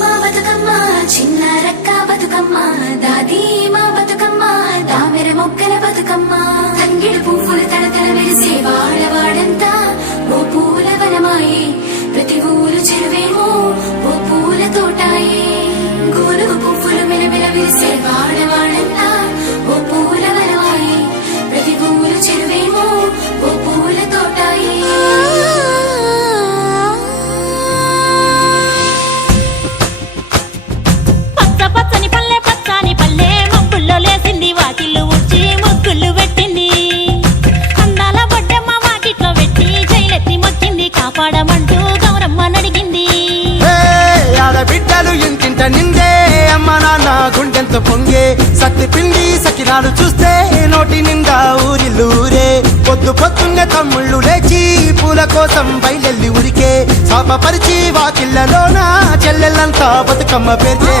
మా బతుకమ్మ చిన్న రక్క బతుకమ్మ దాది మా బతుకమ్మ దామెర మొక్కల బతుకమ్మ తంగిడు పువ్వులు తడతల మెరిసే వాడవాడంతా ఓ పూల వనమాయే ప్రతి ఊరు చెరువేమో ఓ పూల తోటాయే గోనుగు పువ్వులు మెలమెల విరిసే వాడవాడంతా ఓ పూల వనమాయే ప్రతి ఊరు చెరువేమో ఓ పూల తోటాయే కాపాడమంటూ గౌరమ్మ నడిగింది. ఆడబిడ్డలు ఇంటింట నిందే అమ్మ నాన్న గుండెంత పొంగే సత్తి పిండి సకినాలు చూస్తే నోటి నిండా ఊరిల్లూరే పొద్దు పొద్దున్నే తమ్ముళ్ళు లేచి పూల కోసం బయలెల్లి ఉరికే శాపపరిచి వాకిళ్లలోన చెల్లెళ్ళంతా బతుకమ్మ పేర్చే